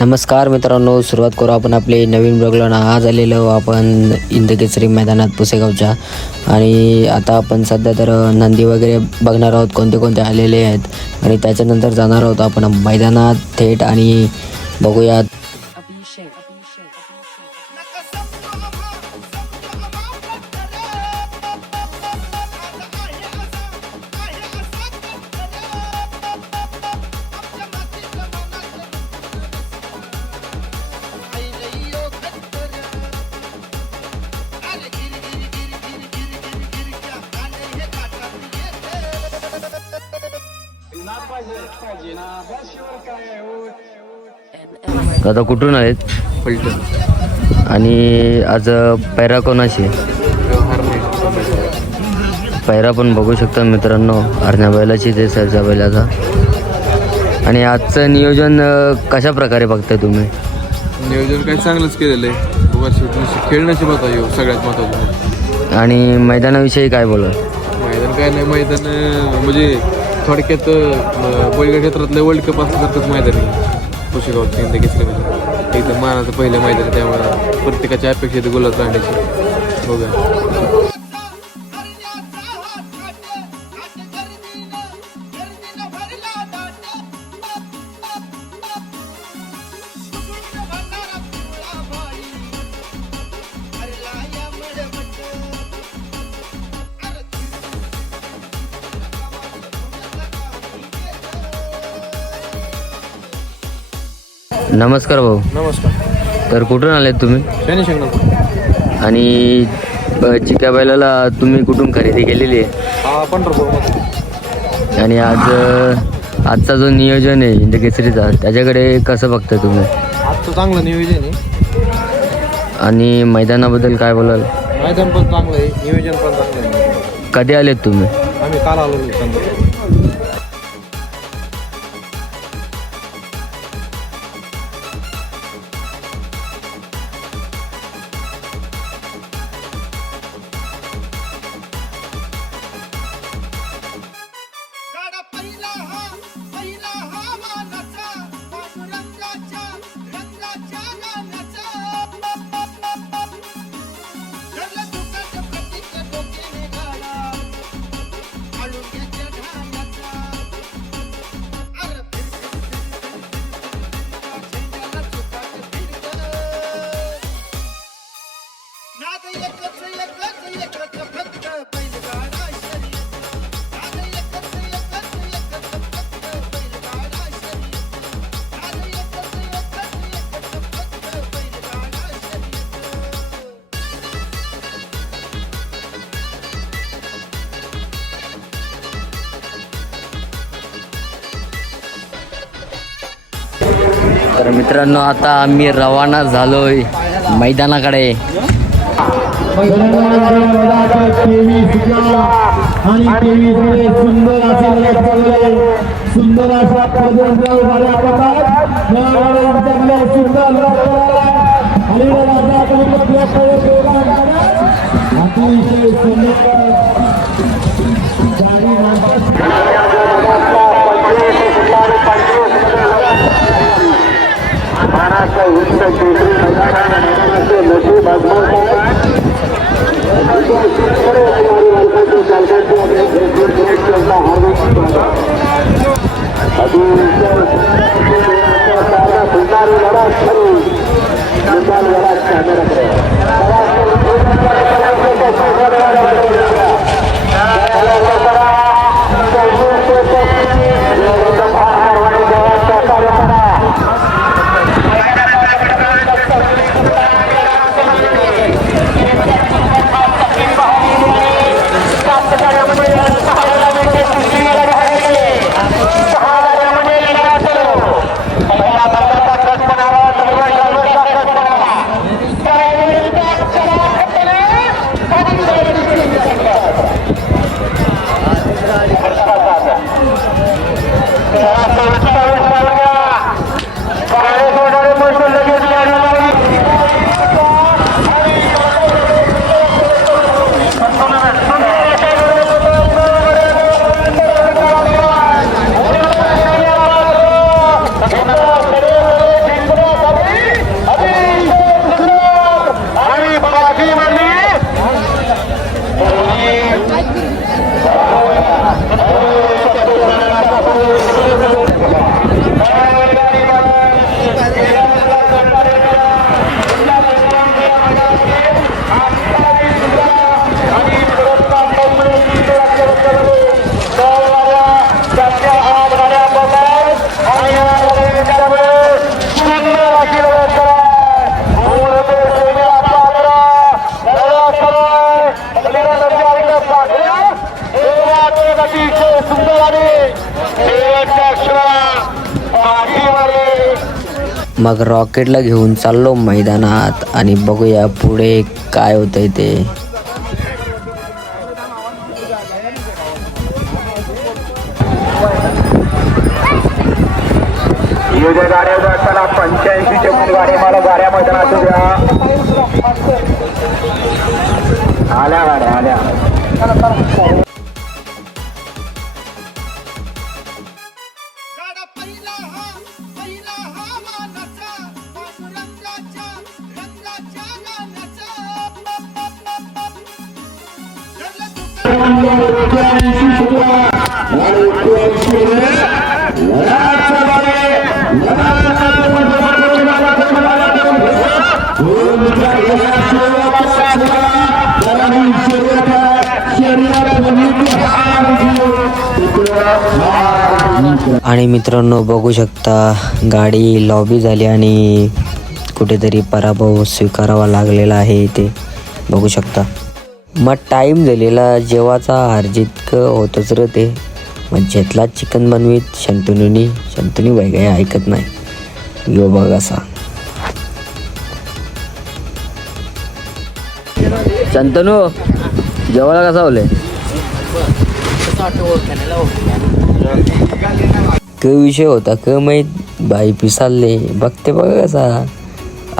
नमस्कार मित्रांनो, सुरुवात करू आपण आपले नवीन ब्लॉगला. आज आलेलो आपण इंदकेसरी मैदानात पुसेगावच्या. आणि आता आपण सध्या तर नंदी वगैरे बघणार आहोत, कोणते कोणते आलेले आहेत. आणि त्याच्यानंतर जाणार आहोत आपण मैदानात थेट आणि बघूयात. आता कुठून आहेत फलटण. आणि आज पैरा कोणाशी? पैरा पण बघू शकता मित्रांनो, अर्ध्या बैलाची ते सरच्या बैलाचा. आणि आजचं नियोजन कशा प्रकारे बघताय तुम्ही? नियोजन काही चांगलंच केलेलं आहे. वर्ष खेळ नशीब होता येऊ सगळ्यात महत्त्वाचं. आणि मैदानाविषयी काय बोला? मैदान काय नाही, मैदान म्हणजे थोडक्यात बैलगाडी क्षेत्रातलं वर्ल्ड कप असल्यासारखंच मैदान आहे पुसेगावचं इंदकेसरीमध्ये. एकदम मानाचं पहिलं मैदान आहे, त्यामुळे प्रत्येकाच्या अपेक्षित गुलाब राहण्याची बघा. नमस्कार भाऊ. नमस्कार. तर कुठून आलेत तुम्ही? शनी शिंगणापूर. आणि चिक्या बैलाला तुम्ही कुठून खरेदी केलेली आहे? पंढरपूर. आणि आजचा जो नियोजन आहे इंदकेसरीचा, त्याच्याकडे कसं बघताय तुम्ही? आजचं चांगलं नियोजन आहे. आणि मैदानाबद्दल काय बोलाल? मैदान पण चांगलं आहे, नियोजन पण चांगलं आहे. कधी आलेत तुम्ही? आम्ही काल आलो. तर मित्रांनो, आता आम्ही रवाना झालोय मैदानाकडे. सुंदर अशा अतिशय सुंदर आणि शेवटच्या क्षणात मग रॉकेटला घेऊन चाललो मैदानात आणि बघूया पुढे काय होतंय ते. युद्ध गाड्या असताना 85 चेंडू गाडी मला गाड्या मैदानात द्या. आल्या गाड्या आल्या. आणि मित्रांनो बघू शकता गाडी लॉबी झाली आणि कुठेतरी पराभव स्वीकारावा लागलेला आहे इथे बघू शकता. मग टाईम झालेला जेवाचा हारजीत होतच र ते. मग घेतला चिकन बनवीत शंतनूनी वगैरे ऐकत नाही. यो बघ असा शंतनू जेवायला कसा होले क विषय होता क माहीत बाई पिसालले बघते बघा कसा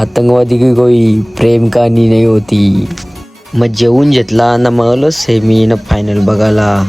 आतंकवादी की कोई प्रेम कहाणी नाही होती. मग जेवून घेतला ना मग सेमी ना फायनल बघायला.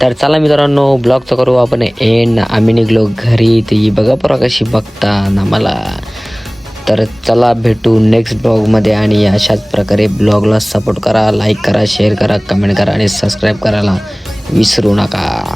तर चला मित्रांनो ब्लॉगचं करू आपण एंड. आम्ही निघलो घरी. ती बघा पोरा कशी बघता ना मला. तर चला भेटू नेक्स्ट ब्लॉगमध्ये आणि अशाच प्रकारे ब्लॉगला सपोर्ट करा, लाईक करा, शेअर करा, कमेंट करा आणि सबस्क्राईब करायला विसरू नका.